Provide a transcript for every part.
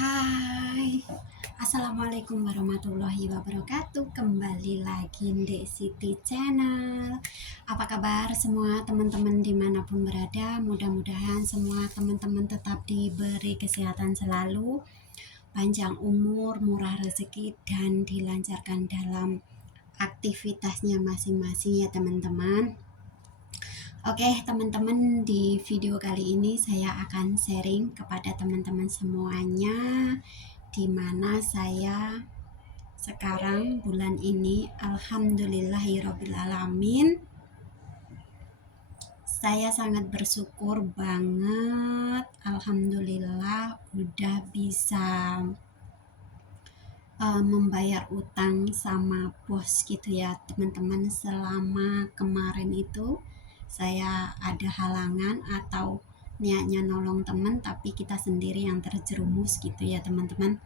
Hai, Assalamualaikum warahmatullahi wabarakatuh. Kembali lagi di Siti Channel. Apa kabar semua teman-teman dimanapun berada? Mudah-mudahan semua teman-teman tetap diberi kesehatan selalu, panjang umur, murah rezeki, dan dilancarkan dalam aktivitasnya masing-masing ya teman-teman. Oke teman-teman, di video kali ini saya akan sharing kepada teman-teman semuanya di mana saya sekarang bulan ini alhamdulillahirobbilalamin, saya sangat bersyukur banget, alhamdulillah udah bisa membayar utang sama bos gitu ya teman-teman. Selama kemarin itu saya ada halangan atau niatnya nolong teman, tapi kita sendiri yang terjerumus gitu ya teman-teman.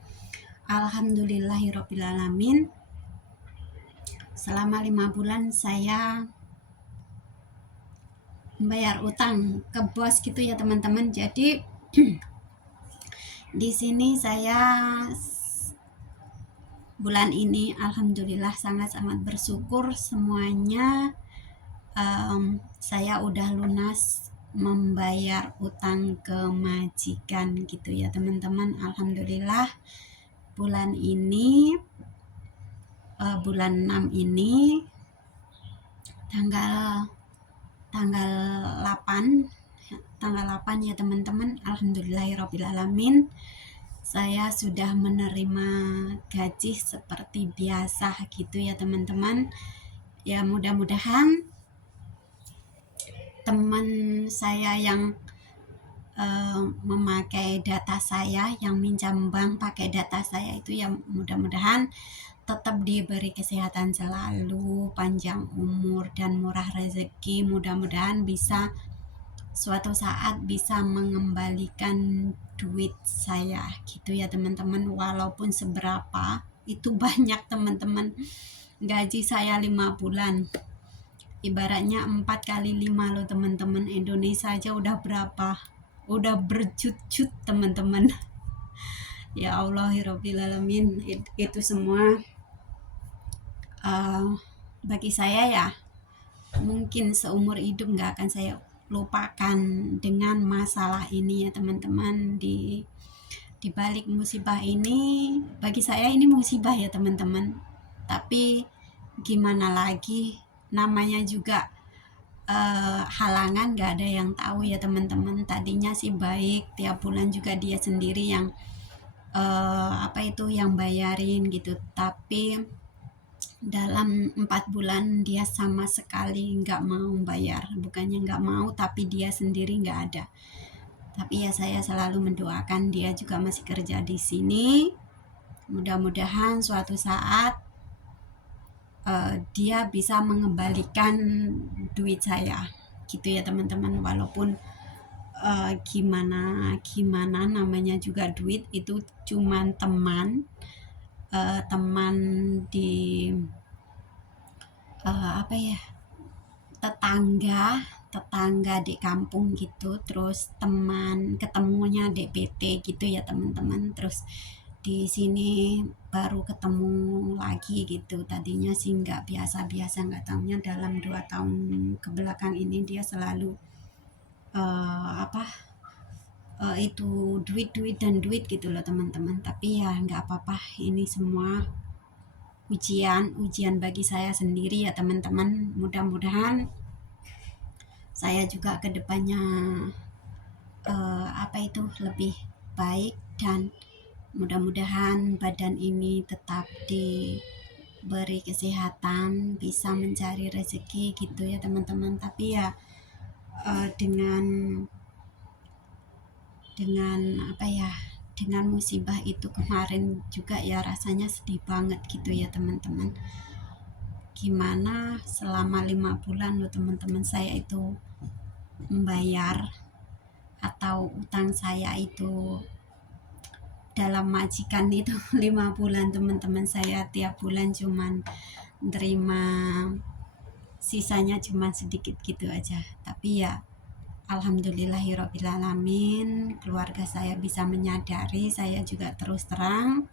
Alhamdulillahirobbilalamin, selama 5 bulan saya membayar utang ke bos gitu ya teman-teman. Jadi di sini saya bulan ini alhamdulillah sangat-sangat bersyukur semuanya. Saya udah lunas membayar utang ke majikan gitu ya teman-teman. Alhamdulillah bulan ini bulan 6 ini tanggal 8 ya teman-teman. Alhamdulillahirobbilalamin, saya sudah menerima gaji seperti biasa gitu ya teman-teman. Ya mudah-mudahan teman saya yang memakai data saya, yang minjam bank pakai data saya itu, ya mudah-mudahan tetap diberi kesehatan selalu, panjang umur dan murah rezeki. Mudah-mudahan bisa suatu saat bisa mengembalikan duit saya gitu ya teman-teman. Walaupun seberapa itu banyak teman-teman, gaji saya 5 bulan ibaratnya 4 kali 5 loh teman-teman. Indonesia aja udah berapa, udah berjut-jut teman-teman. Ya Allahirobbilalamin, itu semua bagi saya ya mungkin seumur hidup nggak akan saya lupakan dengan masalah ini ya teman-teman. Di balik musibah ini, bagi saya ini musibah ya teman-teman, tapi gimana lagi, namanya juga halangan, nggak ada yang tahu ya teman-teman. Tadinya sih baik, tiap bulan juga dia sendiri yang yang bayarin gitu, tapi dalam 4 bulan dia sama sekali nggak mau bayar. Bukannya nggak mau, tapi dia sendiri nggak ada. Tapi ya saya selalu mendoakan dia juga masih kerja di sini. Mudah-mudahan suatu saat dia bisa mengembalikan duit saya gitu ya teman-teman. Walaupun gimana namanya juga duit itu cuman teman di tetangga di kampung gitu. Terus teman ketemunya di PT gitu ya teman-teman. Terus di sini baru ketemu lagi gitu. Tadinya sih nggak biasa-biasa, nggak tahunya dalam 2 tahun kebelakang ini dia selalu itu duit dan duit gitu loh teman-teman. Tapi ya nggak apa-apa, ini semua ujian bagi saya sendiri ya teman-teman. Mudah-mudahan saya juga kedepannya lebih baik, dan mudah-mudahan badan ini tetap diberi kesehatan, bisa mencari rezeki gitu ya teman-teman. Tapi ya dengan musibah itu kemarin juga ya rasanya sedih banget gitu ya teman-teman. Gimana selama 5 bulan loh teman-teman saya itu membayar atau utang saya itu dalam majikan itu 5 bulan teman-teman. Saya tiap bulan cuman terima sisanya cuman sedikit gitu aja. Tapi ya alhamdulillahirobbilalamin, keluarga saya bisa menyadari. Saya juga terus terang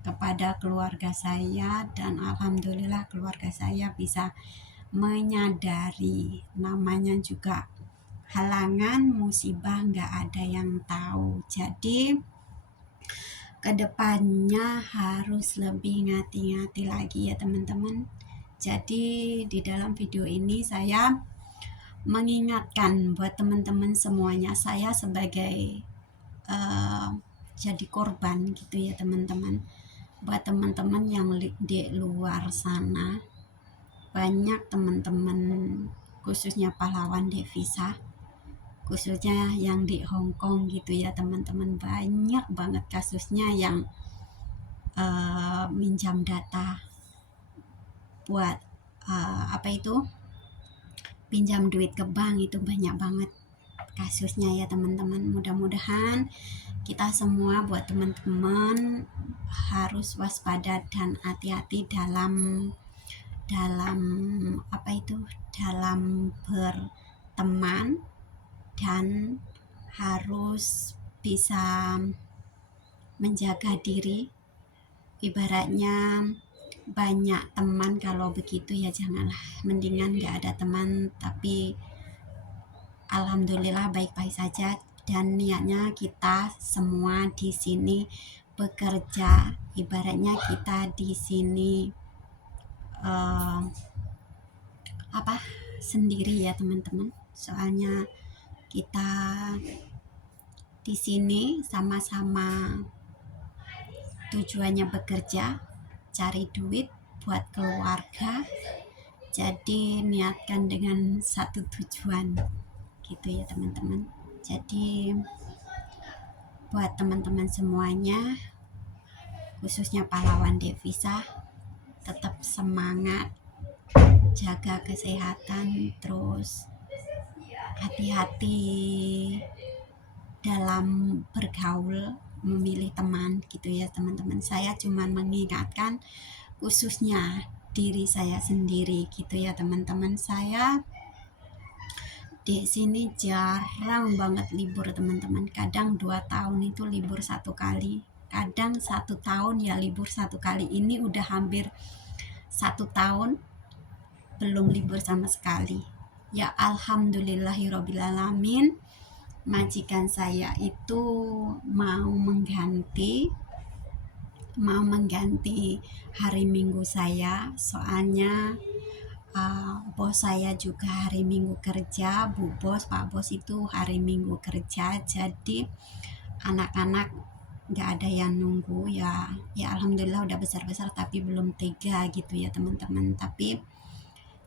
kepada keluarga saya, dan alhamdulillah keluarga saya bisa menyadari. Namanya juga halangan musibah, nggak ada yang tahu. Jadi kedepannya harus lebih ngati-ngati lagi ya teman-teman. Jadi di dalam video ini saya mengingatkan buat teman-teman semuanya, saya sebagai jadi korban gitu ya teman-teman. Buat teman-teman yang di luar sana, banyak teman-teman khususnya pahlawan devisa, khususnya yang di Hong Kong gitu ya teman-teman, banyak banget kasusnya yang minjam data buat pinjam duit ke bank. Itu banyak banget kasusnya ya teman-teman. Mudah-mudahan kita semua, buat teman-teman, harus waspada dan hati-hati dalam dalam berteman, dan harus bisa menjaga diri. Ibaratnya banyak teman, kalau begitu ya janganlah, mendingan gak ada teman tapi alhamdulillah baik-baik saja. Dan niatnya kita semua di sini bekerja, ibaratnya kita di sini sendiri ya teman-teman. Soalnya kita di sini sama-sama tujuannya bekerja, cari duit buat keluarga. Jadi niatkan dengan satu tujuan gitu ya teman-teman. Jadi buat teman-teman semuanya, khususnya pahlawan devisa, tetap semangat, jaga kesehatan, terus hati-hati dalam bergaul, memilih teman gitu ya teman-teman. Saya cuma mengingatkan khususnya diri saya sendiri gitu ya teman-teman. Saya di sini jarang banget libur teman-teman. Kadang 2 tahun itu libur 1 kali, kadang 1 tahun ya libur 1 kali. Ini udah hampir 1 tahun belum libur sama sekali. Ya alhamdulillahirobbilalamin, majikan saya itu mau mengganti hari Minggu saya. Soalnya bos saya juga hari Minggu kerja, Bu Bos, Pak Bos itu hari Minggu kerja. Jadi anak-anak nggak ada yang nunggu ya. Ya alhamdulillah udah besar-besar tapi belum tega gitu ya teman-teman. Tapi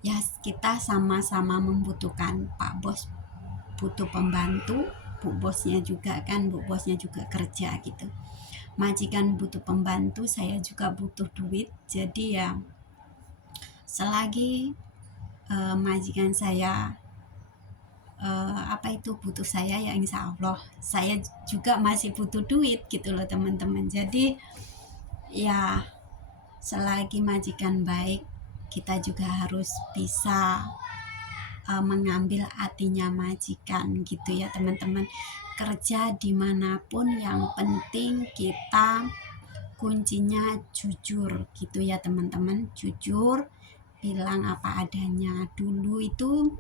ya kita sama-sama membutuhkan. Pak Bos butuh pembantu, Bu Bosnya juga kan, Bu Bosnya juga kerja gitu. Majikan butuh pembantu, saya juga butuh duit. Jadi ya selagi majikan saya butuh saya, ya insya Allah saya juga masih butuh duit gitu loh teman-teman. Jadi ya selagi majikan baik, kita juga harus bisa mengambil hatinya majikan gitu ya teman-teman. Kerja dimanapun yang penting kita kuncinya jujur gitu ya teman-teman. Jujur, bilang apa adanya. Dulu itu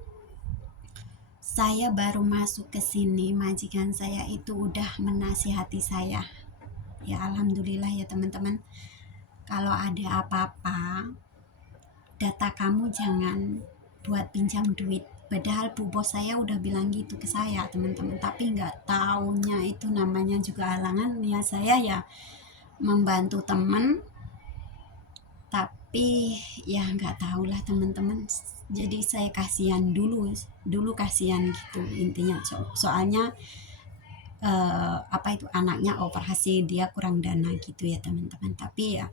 saya baru masuk ke sini, majikan saya itu udah menasihati saya. Ya alhamdulillah ya teman-teman. Kalau ada apa-apa, data kamu jangan buat pinjam duit. Padahal Bu Bos saya udah bilang gitu ke saya teman-teman. Tapi nggak taunya itu namanya juga halangan. Ya saya ya membantu teman, tapi ya nggak tahulah teman-teman. Jadi saya kasihan dulu kasihan gitu intinya. Soalnya anaknya operasi, dia kurang dana gitu ya teman-teman. Tapi ya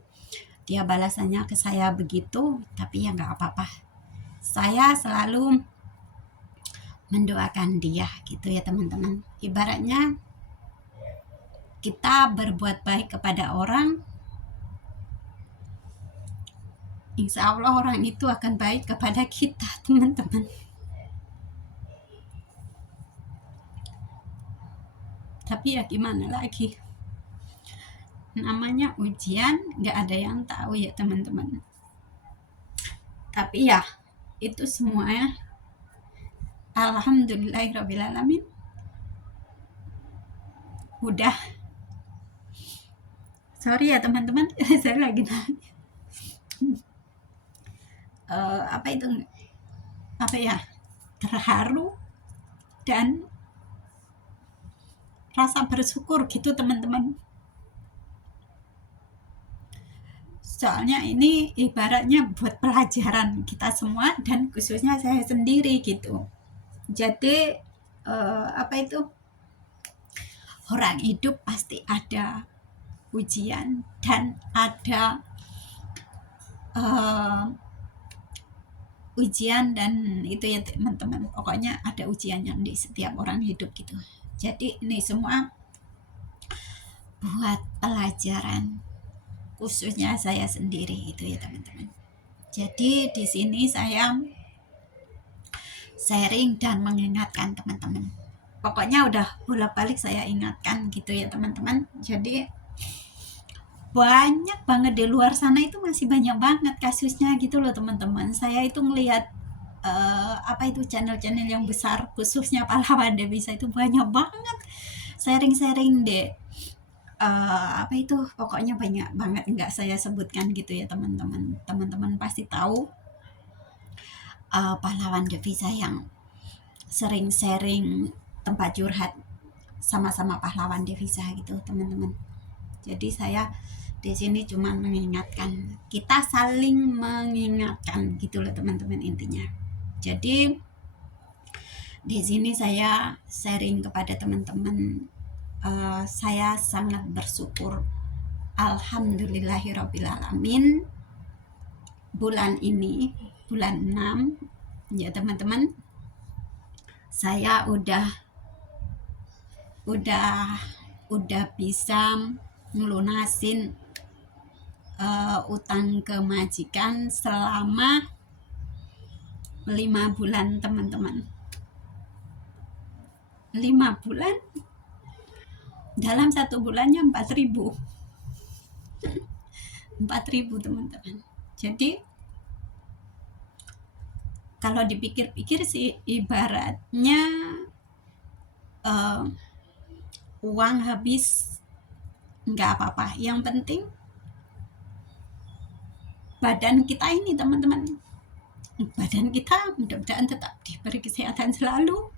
dia balasannya ke saya begitu, tapi ya nggak apa-apa. Saya selalu mendoakan dia gitu ya teman-teman. Ibaratnya kita berbuat baik kepada orang, insya Allah orang itu akan baik kepada kita teman-teman. Tapi ya gimana lagi, namanya ujian nggak ada yang tahu ya teman-teman. Tapi ya itu semuanya alhamdulillahirrabbilalamin udah. Sorry ya teman-teman, saya lagi nanya. Apa itu, apa ya, terharu dan rasa bersyukur gitu teman-teman. Soalnya ini ibaratnya buat pelajaran kita semua dan khususnya saya sendiri gitu. Jadi apa itu, orang hidup pasti ada ujian dan ada ujian, dan itu ya teman-teman, pokoknya ada ujian yang di setiap orang hidup gitu. Jadi ini semua buat pelajaran khususnya saya sendiri itu ya teman-teman. Jadi di sini saya sharing dan mengingatkan teman-teman. Pokoknya udah bolak-balik saya ingatkan gitu ya teman-teman. Jadi banyak banget di luar sana itu, masih banyak banget kasusnya gitu loh teman-teman. Saya itu ngelihat apa itu, channel-channel yang besar khususnya pahlawan devisa itu banyak banget sharing-sharing deh. Apa itu, pokoknya banyak banget, nggak saya sebutkan gitu ya teman-teman. Teman-teman pasti tahu pahlawan devisa yang sering sharing tempat curhat sama-sama pahlawan devisa gitu teman-teman. Jadi saya di sini cuma mengingatkan, kita saling mengingatkan gitu loh teman-teman intinya. Jadi di sini saya sharing kepada teman-teman, saya sangat bersyukur alhamdulillahirrabbilalamin, bulan ini bulan 6 ya teman-teman, saya udah bisa ngelunasin utang ke majikan selama 5 bulan teman-teman. 5 bulan, dalam 1 bulannya 4.000 teman-teman. Jadi kalau dipikir-pikir sih ibaratnya uang habis nggak apa-apa, yang penting badan kita ini teman-teman, badan kita mudah-mudahan tetap diberi kesehatan selalu,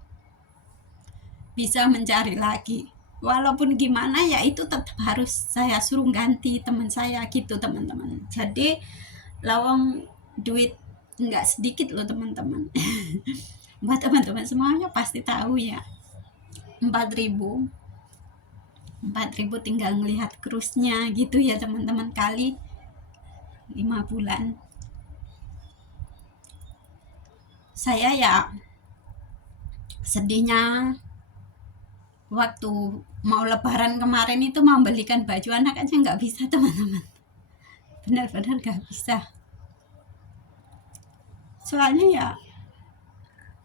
bisa mencari lagi. Walaupun gimana ya itu tetap harus saya suruh ganti teman saya gitu teman-teman. Jadi lawang duit nggak sedikit loh teman-teman. Buat teman-teman semuanya pasti tahu ya, 4.000 tinggal ngelihat krusnya gitu ya teman-teman, kali 5 bulan. Saya ya sedihnya waktu mau lebaran kemarin itu mau belikan baju anak aja nggak bisa teman-teman, benar-benar nggak bisa. Soalnya ya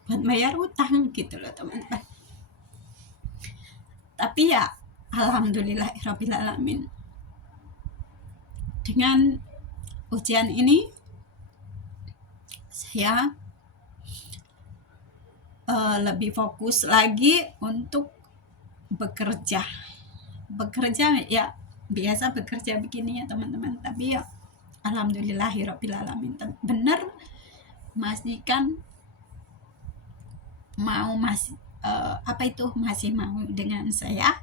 buat bayar utang gitu loh teman-teman. Tapi ya alhamdulillahirrabbilalamin, dengan ujian ini saya lebih fokus lagi untuk bekerja ya, biasa bekerja begini ya teman-teman. Tapi ya alhamdulillahirrabbilalamin, bener Mas Nikan mau apa itu, masih mau dengan saya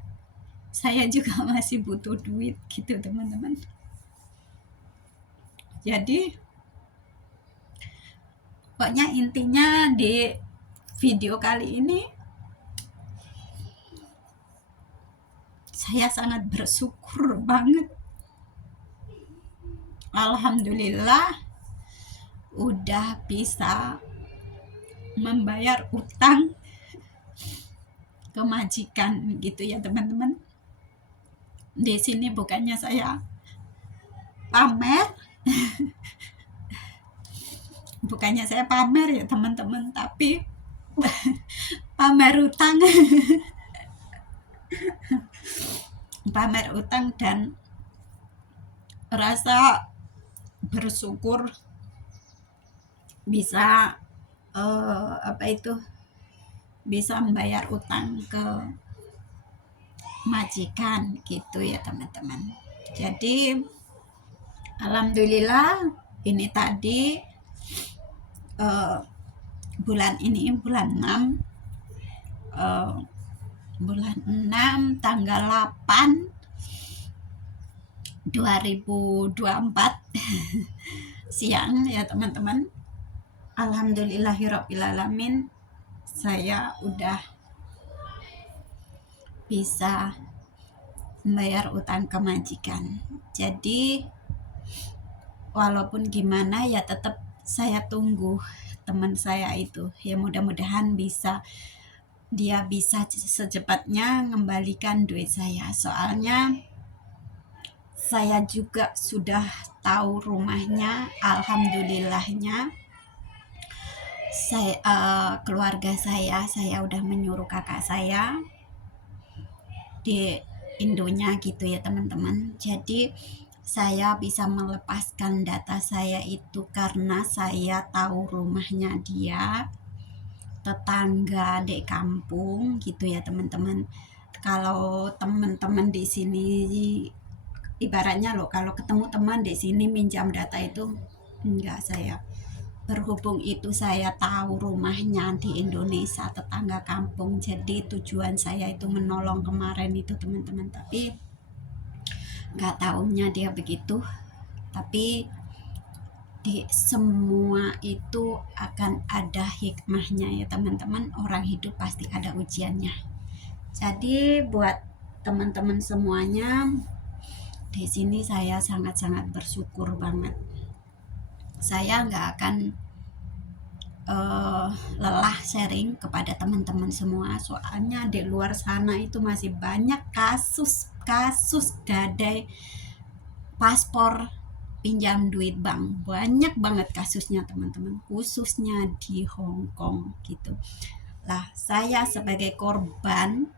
juga masih butuh duit gitu teman-teman. Jadi pokoknya intinya di video kali ini saya sangat bersyukur banget, alhamdulillah udah bisa membayar utang ke majikan gitu ya teman-teman. Di sini bukannya saya pamer ya teman-teman, tapi pamer utang. pamer utang dan rasa bersyukur bisa bisa membayar utang ke majikan gitu ya teman-teman. Jadi alhamdulillah ini tadi bulan ini bulan 6 tanggal 8 2024 siang ya teman-teman. Alhamdulillahirrabbilalamin, saya udah bisa membayar utang ke majikan. Jadi walaupun gimana ya tetap saya tunggu teman saya itu ya, mudah-mudahan dia bisa secepatnya mengembalikan duit saya. Soalnya saya juga sudah tahu rumahnya. Alhamdulillahnya keluarga saya udah menyuruh kakak saya di Indonya gitu ya teman-teman. Jadi saya bisa melepaskan data saya itu karena saya tahu rumahnya dia, tetangga di kampung gitu ya teman-teman. Kalau teman-teman di sini ibaratnya loh, kalau ketemu teman di sini minjam data itu enggak saya. Berhubung itu saya tahu rumahnya di Indonesia, tetangga kampung, jadi tujuan saya itu menolong kemarin itu teman-teman. Tapi nggak taunya dia begitu. Tapi di semua itu akan ada hikmahnya ya teman-teman. Orang hidup pasti ada ujiannya. Jadi buat teman-teman semuanya, di sini saya sangat-sangat bersyukur banget. Saya nggak akan lelah sharing kepada teman-teman semua, soalnya di luar sana itu masih banyak kasus gadai paspor pinjam duit bank, banyak banget kasusnya teman-teman, khususnya di Hong Kong gitu lah. Saya sebagai korban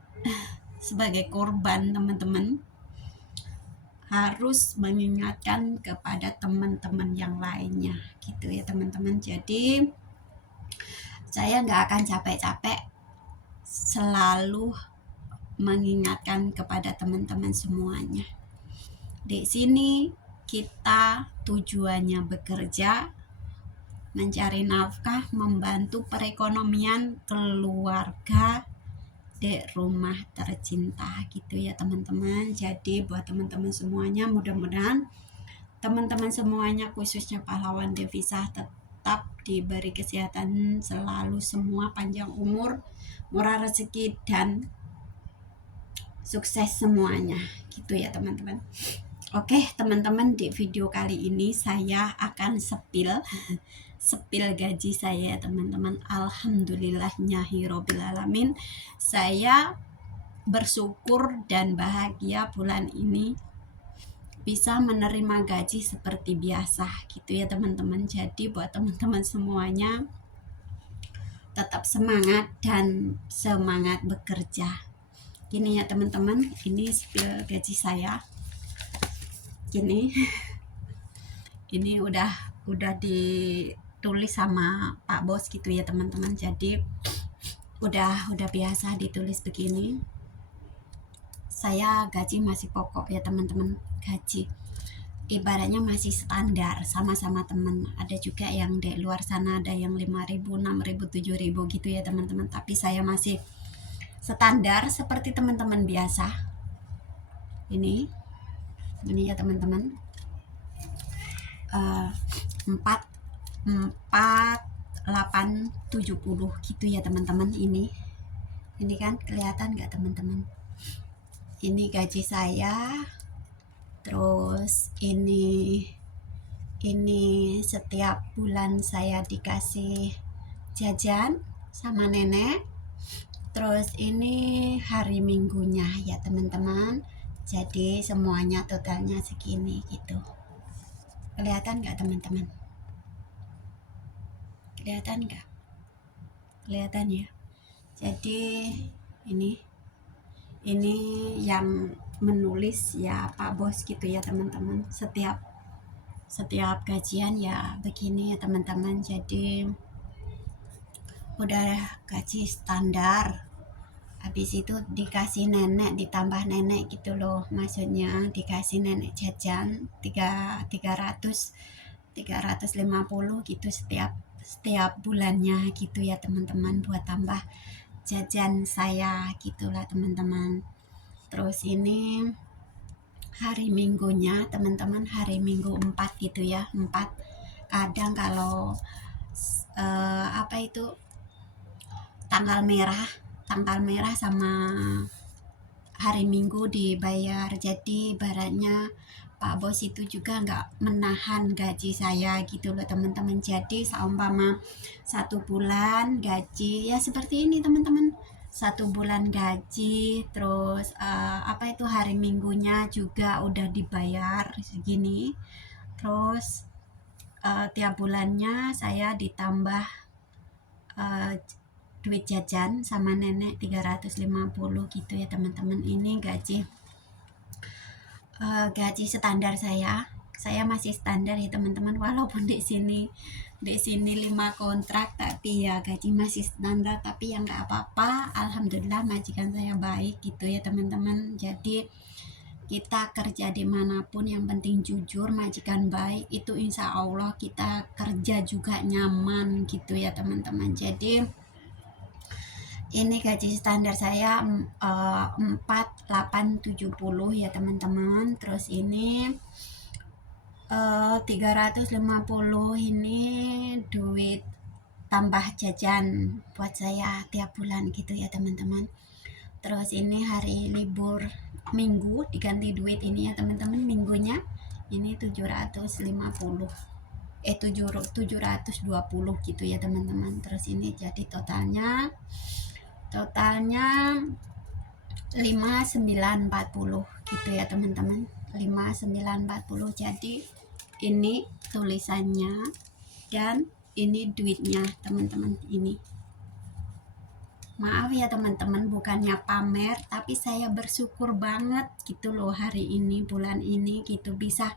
teman-teman harus mengingatkan kepada teman-teman yang lainnya gitu ya teman-teman. Jadi saya nggak akan capek-capek selalu mengingatkan kepada teman-teman semuanya. Di sini kita tujuannya bekerja, mencari nafkah, membantu perekonomian keluarga di rumah tercinta gitu ya teman-teman. Jadi buat teman-teman semuanya, mudah-mudahan teman-teman semuanya khususnya pahlawan devisa tetap diberi kesehatan selalu semua, panjang umur, murah rezeki, dan sukses semuanya gitu ya teman-teman. Oke teman-teman, di video kali ini saya akan sepil gaji saya teman-teman. Alhamdulillahirobbilalamin, saya bersyukur dan bahagia bulan ini bisa menerima gaji seperti biasa gitu ya teman-teman. Jadi buat teman-teman semuanya tetap semangat dan semangat bekerja. Gini ya teman-teman, ini spill gaji saya. Gini, ini udah ditulis sama Pak Bos gitu ya teman-teman. Jadi udah biasa ditulis begini. Saya gaji masih pokok ya teman-teman, gaji ibaratnya masih standar sama-sama teman. Ada juga yang di luar sana ada yang 5.000, 6.000, 7.000 gitu ya teman-teman. Tapi saya masih standar seperti teman-teman biasa. Ini ya teman-teman. 4.870 gitu ya teman-teman. Ini kan kelihatan nggak teman-teman? Ini gaji saya. Terus ini setiap bulan saya dikasih jajan sama nenek. Terus ini hari minggunya ya teman-teman. Jadi semuanya totalnya segini gitu. Kelihatan nggak teman-teman? Kelihatan nggak? Kelihatan ya. Jadi ini yang menulis ya Pak Bos gitu ya teman-teman. Setiap gajian ya begini ya teman-teman. Jadi udah gaji standar, habis itu dikasih nenek, ditambah nenek gitu loh, maksudnya dikasih nenek jajan 350 gitu setiap bulannya gitu ya teman-teman, buat tambah jajan saya gitulah teman-teman. Terus ini hari minggunya teman-teman, hari minggu 4 gitu ya, 4 kadang kalau apa itu tanggal merah sama hari minggu dibayar. Jadi ibaratnya Pak Bos itu juga nggak menahan gaji saya gitu loh teman-teman. Jadi seumpama 1 bulan gaji ya seperti ini teman-teman, 1 bulan gaji, terus apa itu hari minggunya juga udah dibayar segini. Terus tiap bulannya saya ditambah uh, duit jajan sama nenek 350 gitu ya teman-teman. Ini gaji standar saya masih standar ya teman-teman, walaupun di sini 5 kontrak, tapi ya gaji masih standar. Tapi ya nggak apa-apa, alhamdulillah majikan saya baik gitu ya teman-teman. Jadi kita kerja dimanapun yang penting jujur, majikan baik, itu insya Allah kita kerja juga nyaman gitu ya teman-teman. Jadi ini gaji standar saya 4870 ya teman-teman. Terus ini 350 ini duit tambah jajan buat saya tiap bulan gitu ya teman-teman. Terus ini hari libur minggu diganti duit ini ya teman-teman, minggunya ini 750 720 gitu ya teman-teman. Terus ini jadi totalnya 5940 gitu ya teman-teman, 5940. Jadi ini tulisannya dan ini duitnya teman-teman. Ini maaf ya teman-teman, bukannya pamer, tapi saya bersyukur banget gitu loh hari ini, bulan ini gitu bisa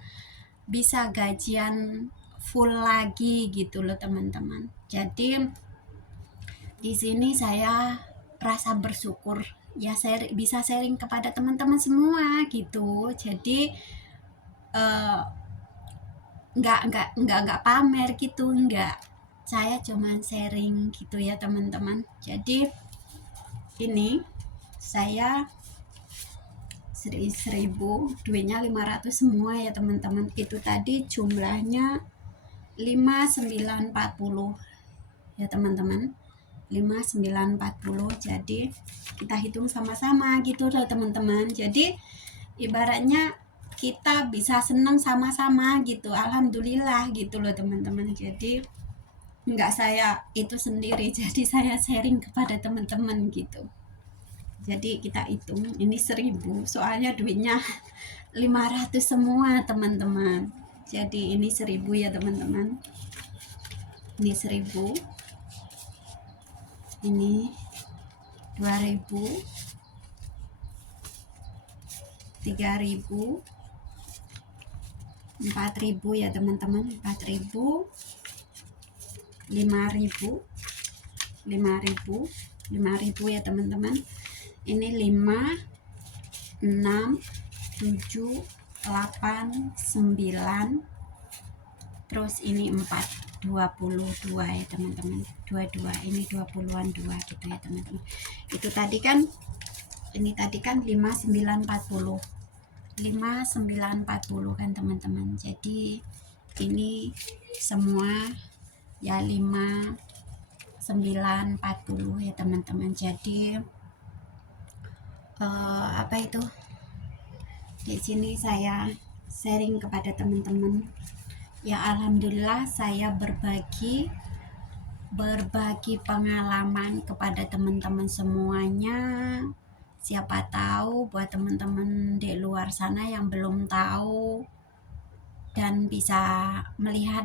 gajian full lagi gitu loh teman-teman. Jadi di sini saya rasa bersyukur ya, saya bisa sharing kepada teman-teman semua gitu. Jadi nggak pamer gitu, nggak, saya cuman sharing gitu ya teman-teman. Jadi ini saya 1000, duitnya 500 semua ya teman-teman. Itu tadi jumlahnya 5940 ya teman-teman, 5940. Jadi kita hitung sama-sama gitu loh teman-teman. Jadi ibaratnya kita bisa senang sama-sama gitu, alhamdulillah gitu loh teman-teman. Jadi nggak saya itu sendiri, jadi saya sharing kepada teman-teman gitu. Jadi kita hitung ini 1000, soalnya duitnya 500 semua teman-teman. Jadi ini 1000 ya teman-teman, ini 1000, ini 2000, 3000, 4000 ya teman-teman, 4000, 5000, 5000 ya teman-teman. Ini 5, 6, 7, 8, 9, terus ini 4, 22 ya teman-teman, 22, ini 20-an 2 gitu ya teman-teman. Itu tadi kan, ini tadi kan 5940 kan teman-teman. Jadi ini semua ya 5940 ya teman-teman. Jadi apa itu, di sini saya sharing kepada teman-teman ya, alhamdulillah saya berbagi pengalaman kepada teman-teman semuanya. Siapa tahu buat teman-teman di luar sana yang belum tahu dan bisa melihat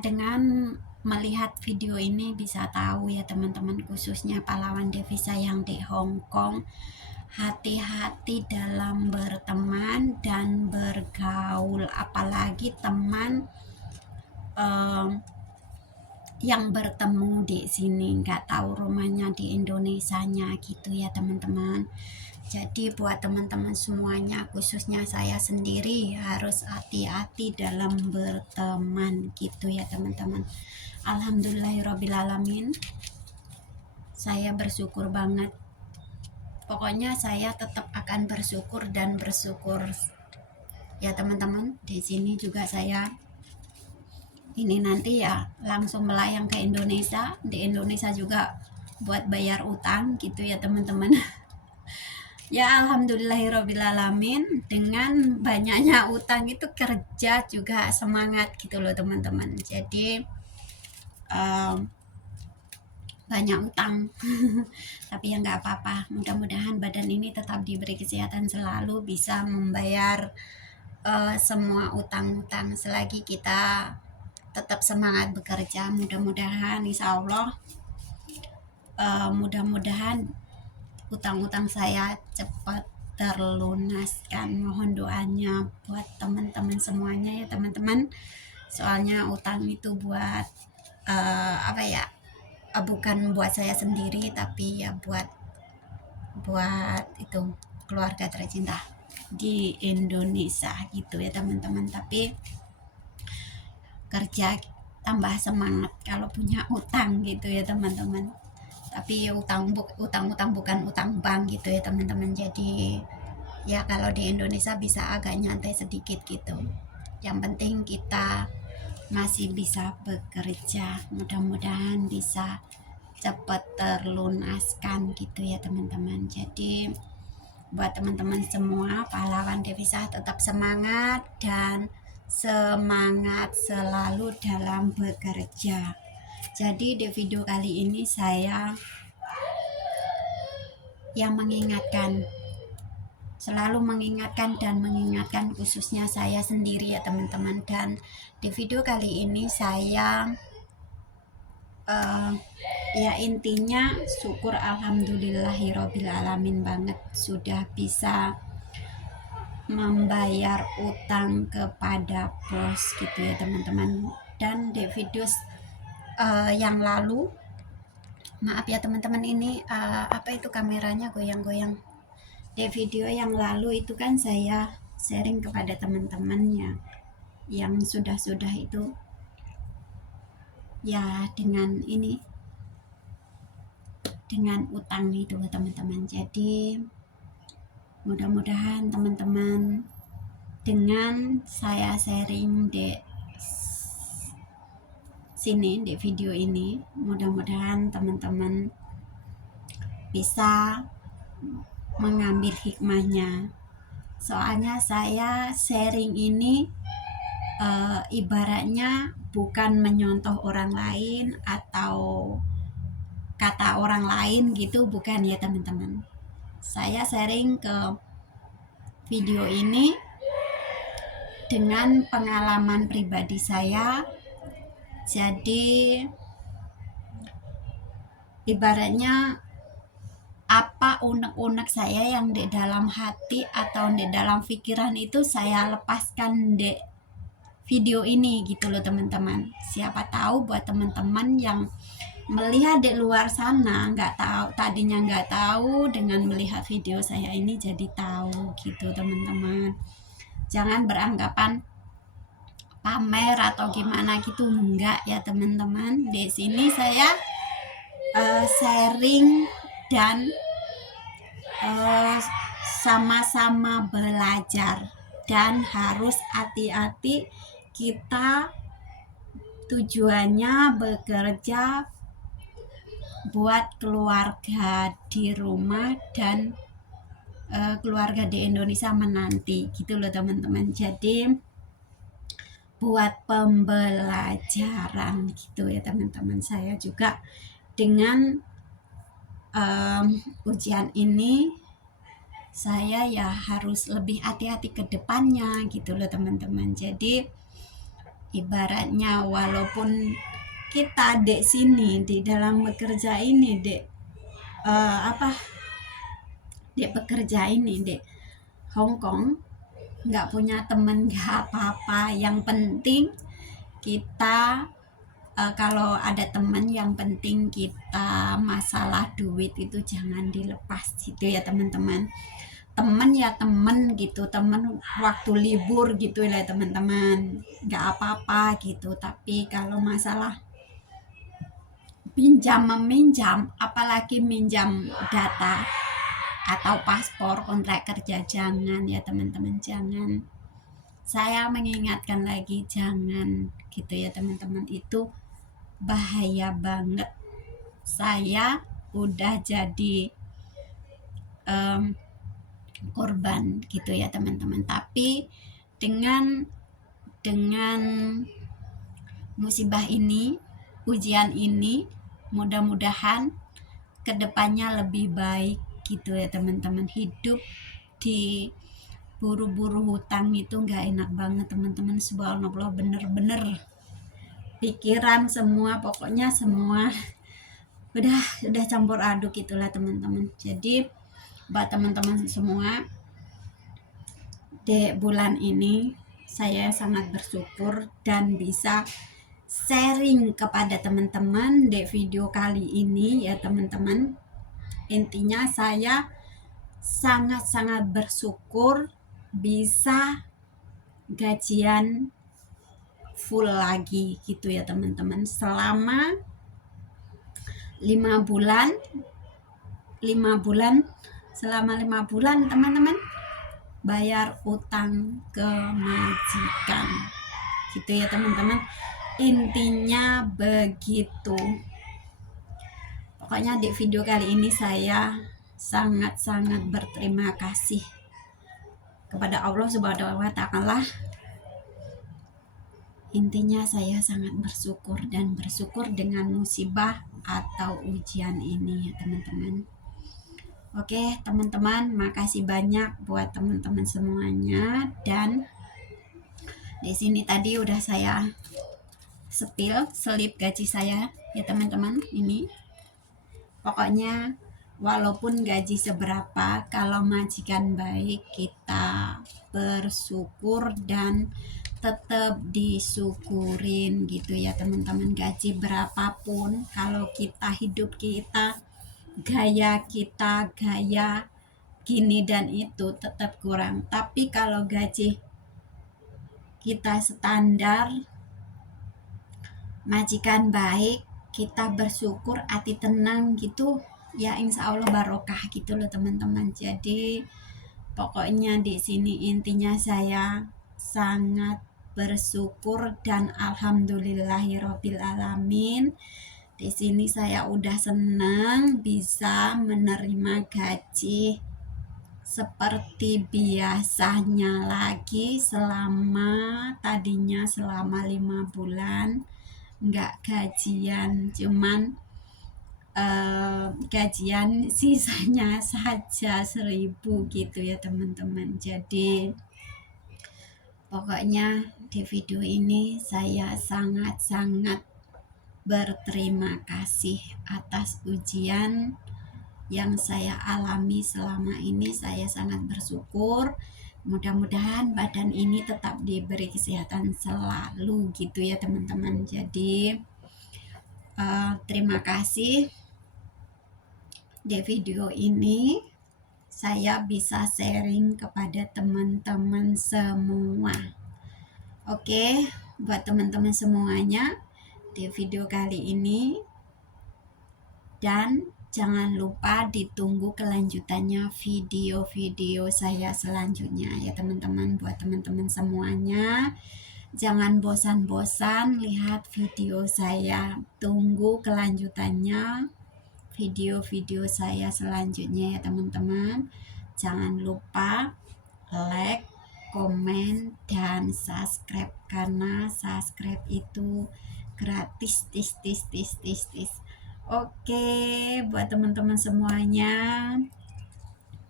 video ini bisa tahu ya teman-teman, khususnya pahlawan devisa yang di Hong Kong. hati-hati dalam berteman dan bergaul, apalagi teman yang bertemu di sini nggak tahu rumahnya di Indonesianya gitu ya teman-teman. Jadi buat teman-teman semuanya, khususnya saya sendiri, harus hati-hati dalam berteman gitu ya teman-teman. Alhamdulillahirrabbilalamin, saya bersyukur banget. Pokoknya saya tetap akan bersyukur dan bersyukur ya teman-teman. Di sini juga saya ini nanti ya langsung melayang ke Indonesia. Di Indonesia juga buat bayar utang gitu ya teman-teman. Ya alhamdulillahirrabbilalamin, dengan banyaknya utang itu kerja juga semangat gitu loh teman-teman. Jadi banyak utang tapi ya nggak apa-apa, mudah-mudahan badan ini tetap diberi kesehatan selalu, bisa membayar semua utang-utang selagi kita tetap semangat bekerja. Mudah-mudahan insya Allah mudah-mudahan utang-utang saya cepat terlunaskan. Mohon doanya buat teman-teman semuanya ya teman-teman, soalnya utang itu buat apa ya, bukan buat saya sendiri tapi ya buat itu keluarga tercinta di Indonesia gitu ya teman-teman. Tapi kerja tambah semangat kalau punya utang gitu ya teman-teman. Tapi utang bukan utang bank gitu ya teman-teman. Jadi ya kalau di Indonesia bisa agak nyantai sedikit gitu. Yang penting kita masih bisa bekerja, mudah-mudahan bisa cepat terlunaskan gitu ya teman-teman. Jadi buat teman-teman semua pahlawan devisa, tetap semangat dan semangat selalu dalam bekerja. Jadi di video kali ini saya yang selalu mengingatkan dan mengingatkan khususnya saya sendiri ya teman-teman. Dan di video kali ini saya ya intinya syukur alhamdulillahirrabbilalamin banget sudah bisa membayar utang kepada bos gitu ya teman-teman. Dan di video yang lalu, maaf ya teman-teman, ini apa itu kameranya goyang-goyang. Di video yang lalu itu kan saya sharing kepada teman-temannya yang sudah itu ya dengan utang itu teman-teman. Jadi mudah-mudahan teman-teman dengan saya sharing di sini di video ini, mudah-mudahan teman-teman bisa mengambil hikmahnya. Soalnya saya sharing ini ibaratnya bukan menyontoh orang lain atau kata orang lain gitu, bukan ya teman-teman. Saya sharing ke video ini dengan pengalaman pribadi saya. Jadi ibaratnya apa unek-unek saya yang di dalam hati atau di dalam pikiran itu saya lepaskan di video ini gitu loh teman-teman. Siapa tahu buat teman-teman yang melihat di luar sana tadinya nggak tahu, dengan melihat video saya ini jadi tahu gitu teman-teman. Jangan beranggapan pamer atau gimana gitu, enggak ya teman-teman. Di sini saya sharing dan sama-sama belajar, dan harus hati-hati kita tujuannya bekerja buat keluarga di rumah dan keluarga di Indonesia menanti gitu loh teman-teman. Jadi buat pembelajaran gitu ya teman-teman. Saya juga dengan ujian ini saya ya harus lebih hati-hati ke depannya gitu loh teman-teman. Jadi ibaratnya walaupun kita di sini di dalam bekerja ini Dek bekerja ini, dek Hong Kong, nggak punya temen nggak apa-apa, yang penting kita kalau ada teman, yang penting kita masalah duit itu jangan dilepas gitu ya teman-teman. Temen ya temen gitu, temen waktu libur gitu ya teman-teman, nggak apa-apa gitu. Tapi kalau masalah pinjam meminjam, apalagi minjam data atau paspor, kontrak kerja, jangan ya teman-teman, jangan. Saya mengingatkan lagi, jangan gitu ya teman-teman, itu bahaya banget. Saya udah jadi korban gitu ya teman-teman. Tapi dengan musibah ini, ujian ini, mudah-mudahan kedepannya lebih baik gitu ya teman-teman. Hidup di buru-buru hutang itu nggak enak banget teman-teman. Subhanallah, bener-bener pikiran semua, pokoknya semua udah campur aduk itulah teman-teman. Jadi buat teman-teman semua, di bulan ini saya sangat bersyukur dan bisa sharing kepada teman-teman di video kali ini ya teman-teman. Intinya saya sangat-sangat bersyukur bisa gajian full lagi gitu ya teman-teman, selama 5 bulan selama 5 bulan teman-teman bayar utang ke majikan gitu ya teman-teman. Intinya begitu. Pokoknya di video kali ini saya sangat-sangat berterima kasih kepada Allah Subhanahu wa Ta'ala. Intinya saya sangat bersyukur dan bersyukur dengan musibah atau ujian ini ya teman-teman. Oke teman-teman, makasih banyak buat teman-teman semuanya. Dan di sini tadi udah saya selip gaji saya ya teman-teman. Ini pokoknya walaupun gaji seberapa, kalau majikan baik kita bersyukur dan tetap disyukurin gitu ya teman-teman. Gaji berapapun, kalau kita hidup kita gaya gini dan itu tetap kurang. Tapi kalau gaji kita standar, majikan baik, kita bersyukur, hati tenang gitu ya, insya Allah barokah gitu loh teman-teman. Jadi pokoknya di sini intinya saya sangat bersyukur dan alhamdulillahirabbil alamin. Di sini saya udah senang bisa menerima gaji seperti biasanya lagi, tadinya selama 5 bulan nggak gajian, cuman gajian sisanya saja 1.000 gitu ya teman-teman. Jadi pokoknya di video ini saya sangat-sangat berterima kasih atas ujian yang saya alami selama ini. Saya sangat bersyukur. Mudah-mudahan badan ini tetap diberi kesehatan selalu gitu ya teman-teman. Jadi terima kasih. Di video ini saya bisa sharing kepada teman-teman semua. Oke, buat teman-teman semuanya di video kali ini, dan jangan lupa ditunggu kelanjutannya video-video saya selanjutnya ya teman-teman. Buat teman-teman semuanya, jangan bosan-bosan lihat video saya, tunggu kelanjutannya video-video saya selanjutnya ya teman-teman. Jangan lupa like, komen, dan subscribe, karena subscribe itu gratis. Oke, buat teman-teman semuanya,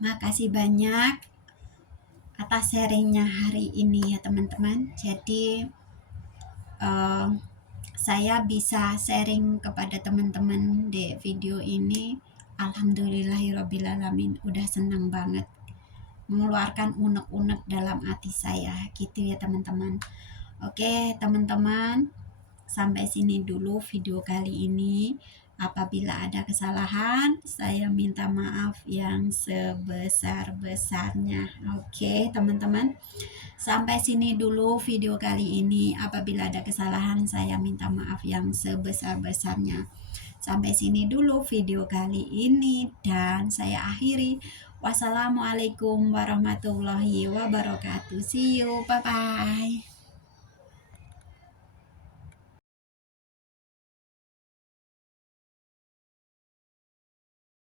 makasih banyak atas sharingnya hari ini ya teman-teman. Jadi saya bisa sharing kepada teman-teman di video ini Alhamdulillahirobbilalamin, udah senang banget mengeluarkan unek-unek dalam hati saya gitu ya teman-teman. Oke teman-teman, sampai sini dulu video kali ini. Apabila ada kesalahan, saya minta maaf yang sebesar-besarnya. Oke teman-teman, sampai sini dulu video kali ini. Apabila ada kesalahan, saya minta maaf yang sebesar-besarnya. Sampai sini dulu video kali ini dan saya akhiri. Wassalamualaikum warahmatullahi wabarakatuh. See you. Bye bye.